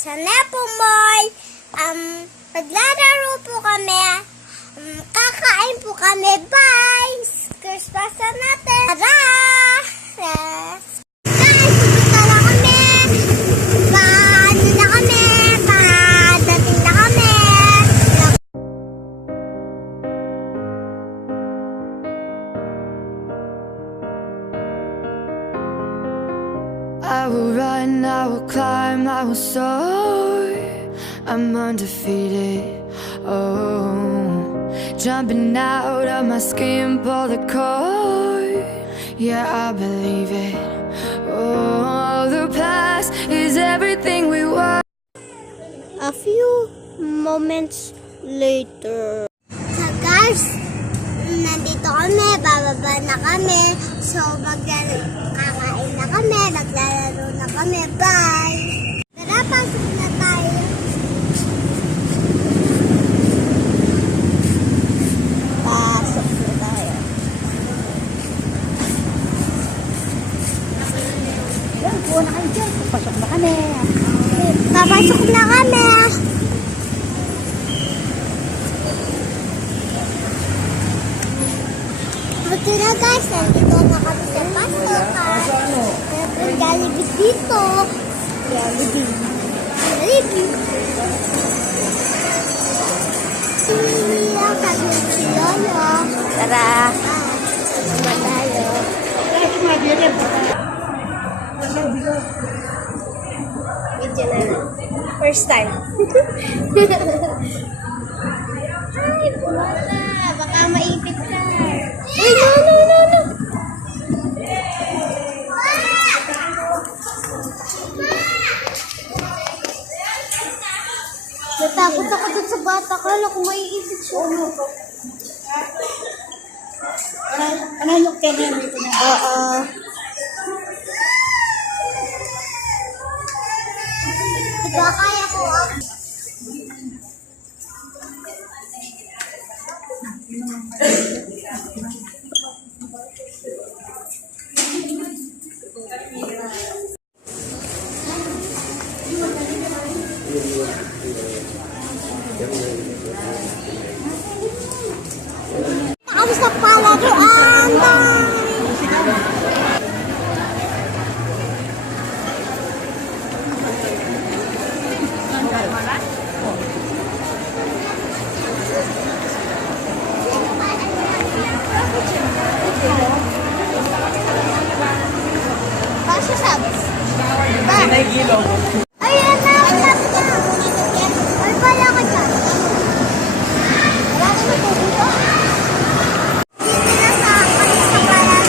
sa Nepo Mall. Maglalaro po kami. Kakain po kami. Bye! Christmas natin. Tara! Yes! Guys, pupunta na kami. Paano na kami? Padating na kami. I will run, I will climb, I will soar. I'm undefeated. Oh, jumping out of my skin, pull the cord. Yeah, I believe it. Oh, the past is everything we were. A few moments later. So guys, nandito kami, bababa na kami. So kakain na kami, naglalaro na kami. Bye! Tara, pasok na tayo. Pasok na tayo. Yan, buo na kayo dyan. Pasok na kami. Papasok na kami. Buti na guys, nandito na kami sa pasokan. May Jollibee dito. Jollibee. Hindi lang kami si Lolo. Tara. Tara tayo. Video na. First time. Ay, wala. Baka maipit ka. Ay, no. Natakot ako dun sa bata. Kala ko maiipit siya. Ano yung kanya dito na? Oo. Diba kaya ko Tapos na palaruan. Pasok sabes. Ayan na, anak na. Ay, pala ka dyan. Wala ka na po dito. Dito na sa kalis sa pala.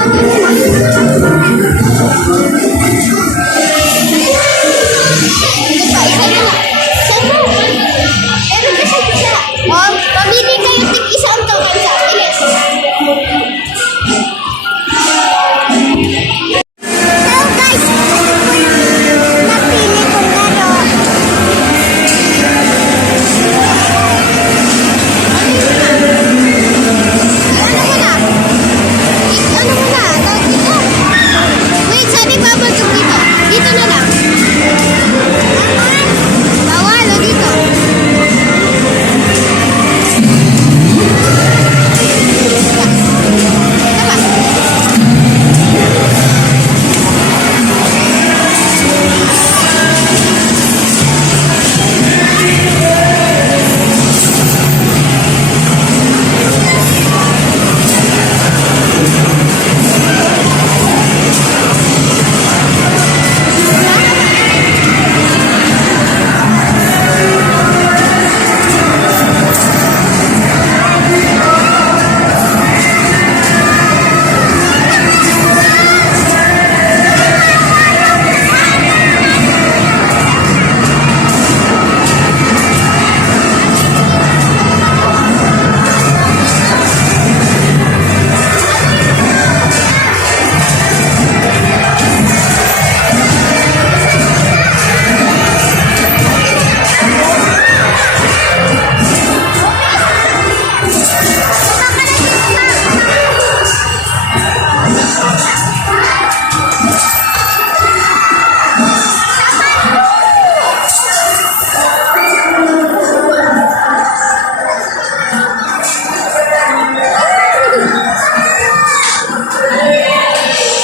Oh, pamili kayo tig isang token sa bilis. Hello guys, napili kong laro. Ano mo na? Dito. Wait, sabi bawal dito. Dito na lang. Bawal, o dito.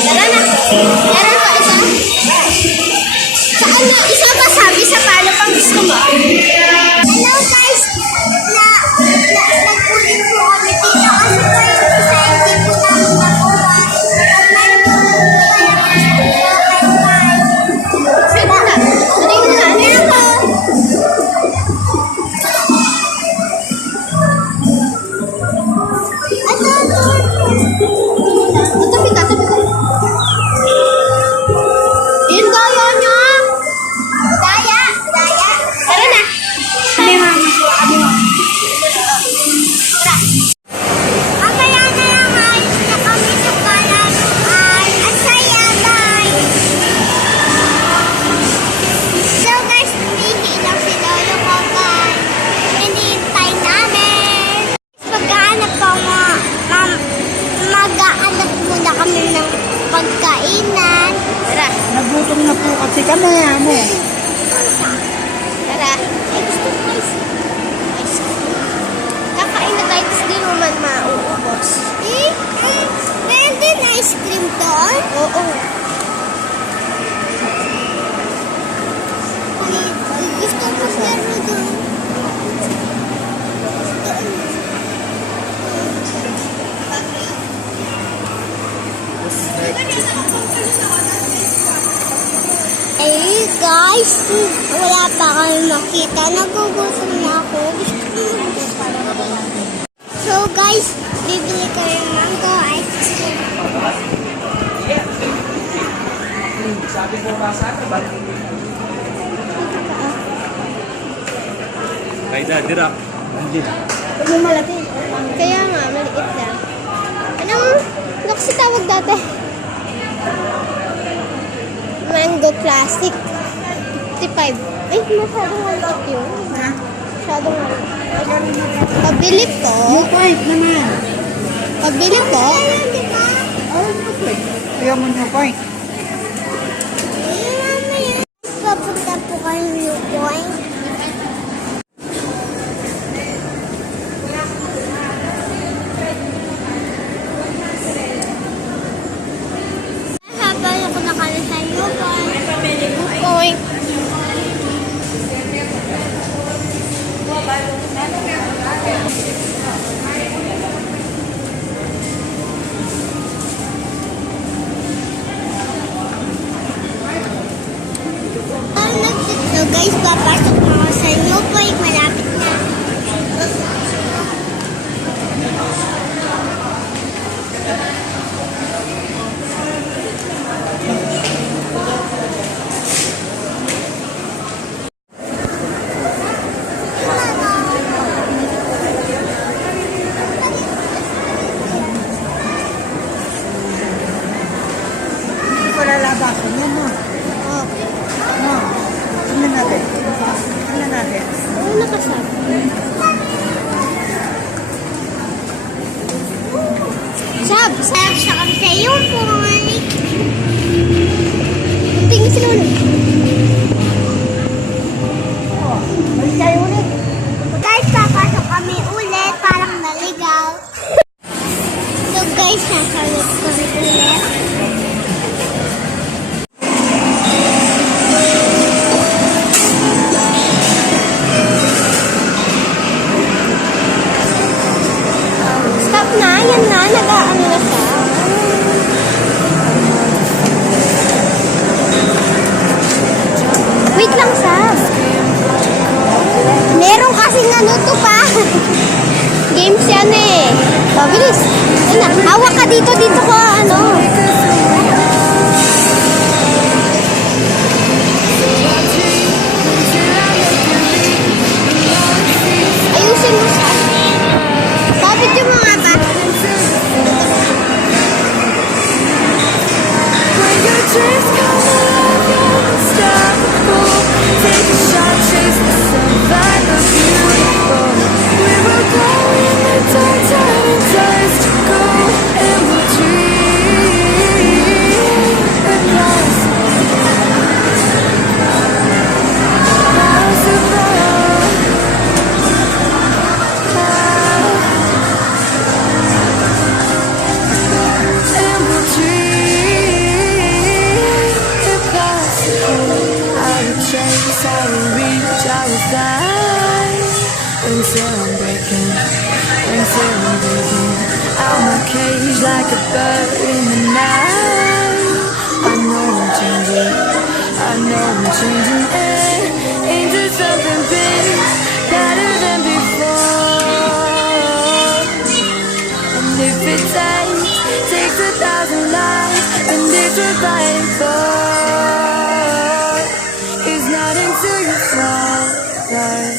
Tara na. Meron pa isa? Saan na? Isa pa sabi sa paano pang gusto mo? Hello guys! Nagkulit po kami dito kasi po yung isa hindi po namin nakuha. Meron po Sige na. Tuloy na. Meron po. Tabi ka. Yun daya niya. Daya. Tara na. Tara. Mamaya na lang ayos na kami sa bayan. Ay, ang saya guys. So guys, humihi lang si Lolo ko guys. Hinihintay namin. Maghahanap pa mag-aanap muna kami ng pagkainan. Tara. Nagutom na po kasi kami, amo. Tara. Ay, gusto ko ice cream. Kakain na tayo, tapos di mo man mauubos. Meron din ice cream doon? Oo. Gusto ko laro doon. Eh guys, wala pa kami makita. Nagugutom na ako. So guys, bibili ko yung mango ice cream. Sabi ko ba sana ba? Kaya dira. Hindi. Yung malaki. Kaya nga, maliit lang. Anong kasi tawag dati? Mango Classic. 55. Ay, masyadong maliit yun. Ha? Masyadong maliit. Pabili ko. Yung point naman. Pabili ko. Oh, yung point. Ayaw mo yung point. Papunta po kayo yung point. Habang ako nakala sa iyo, point. So guys, papasok na ako sa New Point. Malapit na. Sab sa kanta yung point. Tingin sila ulit. Balik tayo ulit. Guys, papasok kami ulit. Parang naligaw. So guys, nasalit kami ulit. Stop na, yan na, nag-ano na siya. Wait lang, Sab. Meron kasing ano to pa. Games yan eh. Bilis. Yan na, hawak ka dito ko ano. Ayusin mo siya. Kapit yung mga ba? When your dreams come alive, you're unstoppable. Take a shot, chase the sun, find the beautiful. We will go in the dark, turning dust to gold, and we'll dream impossible. And we'll dream impossible. I will chase, I will reach, I will fly until I'm breaking, until I'm breaking out my cage like a bird in the night. I know I'm changing, I know I'm changing into something big, better than before. And if it takes 1,000 lives, then this we're fighting for is not until you fall, that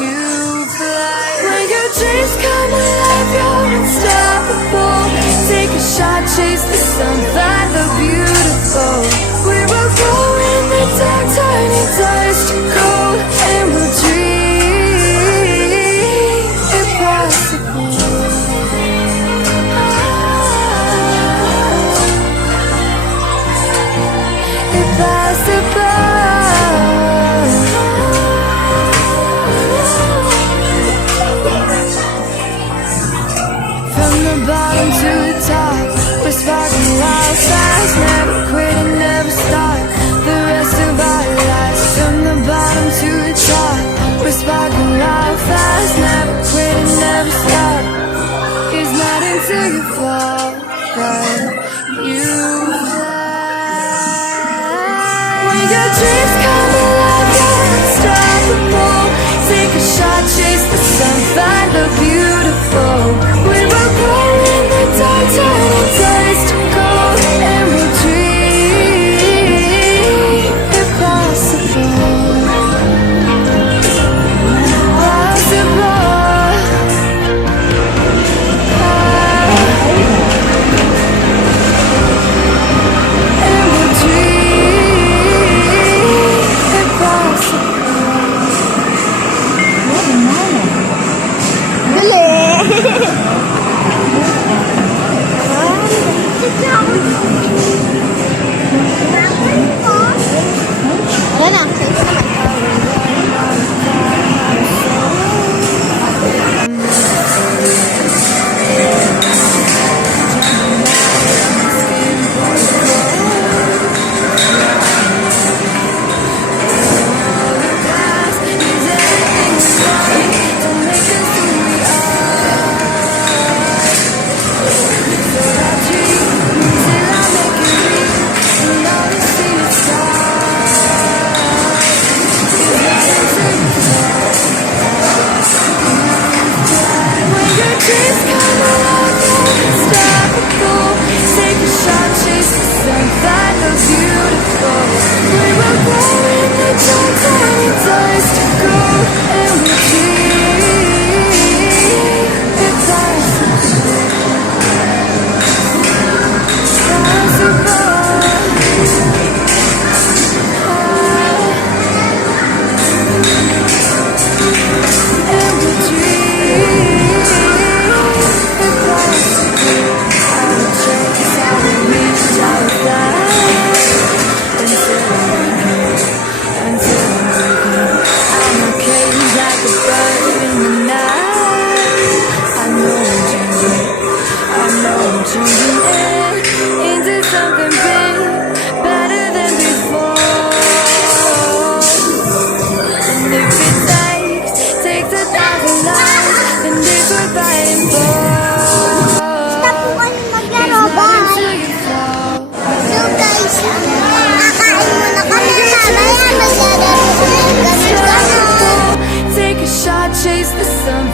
you fly. When your dreams come alive, you're unstoppable. Take a shot, chase the sun, find the beautiful. We will go in the dark, turning dust to gold, and we'll dream impossible. From the bottom to the top, we're sparking wild fast, never quit and never stop. The rest of our lives. From the bottom to the top, we're sparking wild fast, never quit and never stop. It's not until you fall that you fly. When your dreams come alive, you're unstoppable. Take a shot, chase the sun, find the beautiful. We will go in the dark, turning dust to gold, and we'll dream impossible. Possible. And we'll dream impossible. Dali. Wala na.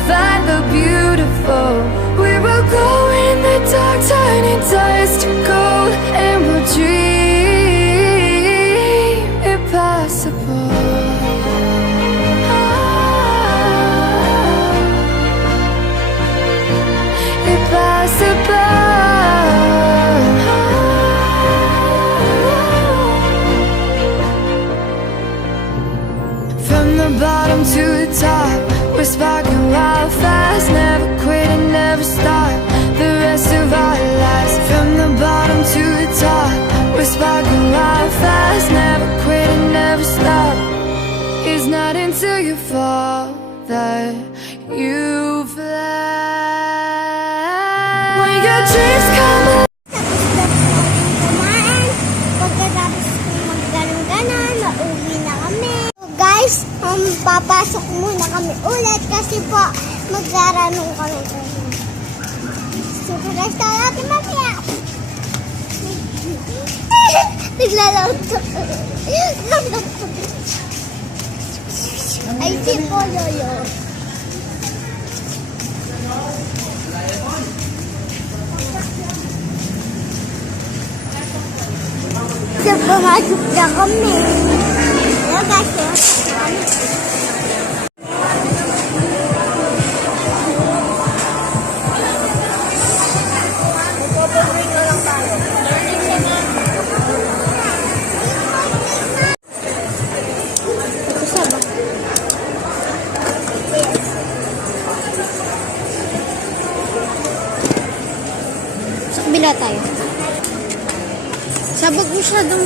find the beautiful. We will go in the dark, turning dust to gold, and we'll dream impossible. From the bottom to the top, we're sparking wild fast, never quit and never stop. The rest of our lives. From the bottom to the top, we're sparking wild fast, never quit and never stop. It's not until you fall that you fly. When your dreams come alive. Kumain. Pagkatapos kong magganon-ganon, nauwi na kami. So guys, papasok muna kami ulit kasi po magkaranong kami. Surprise tayo natin mamaya. Naglalawag ko. Ay, si Poloyo. So, pumasok na kami. Hello guys, sa kabila tayo. Sabag masyadong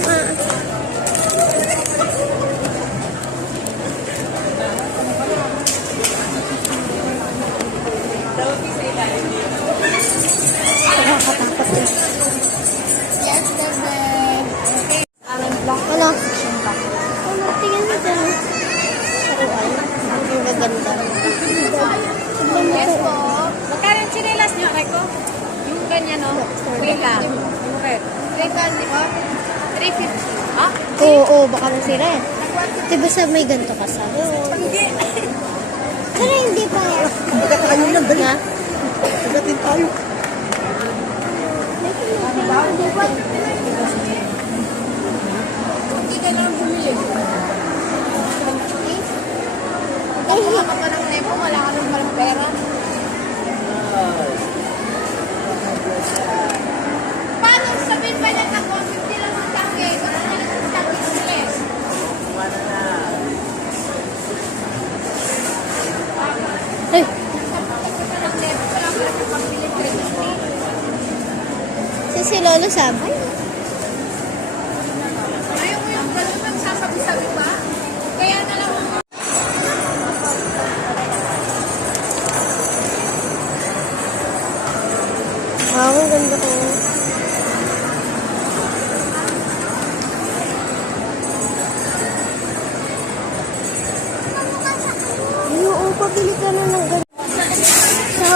nakakatakot yun. Yes, bebe. Ano? Ano? Tingnan mo dyan. Saruan. Ang gaganda. Yes po. Magkano yung chinelas niyo, Reko? Yung ganyan, no? Reka. Yung red. Reka, di ba? 350. Ha? Oo, baka nasira eh. Diba sa may ganito ka sa? Hindi. Pero hindi pa yan. Bagat tayo lang, dali. Ha? Bagatin tayo. Hindi ka lang bumili. Eh, Wala ka pa ng nepo, wala ka ng palang pera. Paano sabihin ba niya na 150 lang ang tanke? Kasi niya ang tanke stress. eh, Wala ka lang pambili 350. si Lolo sabi. Ayaw mo yung ganun nagsasabi-sabi pa? Kaya na lang Wow, ang ganda ko. Oo, pabili ka na ng ganito. So,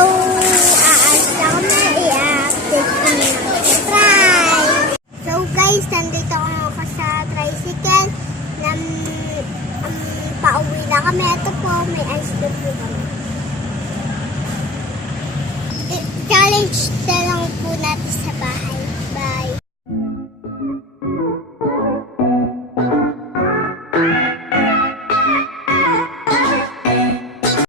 aalis na kami. I-update ko na try. So guys, nandito ako sa tricycle. Pauwi na kami. Ito po, may ice cream po kami. Challenge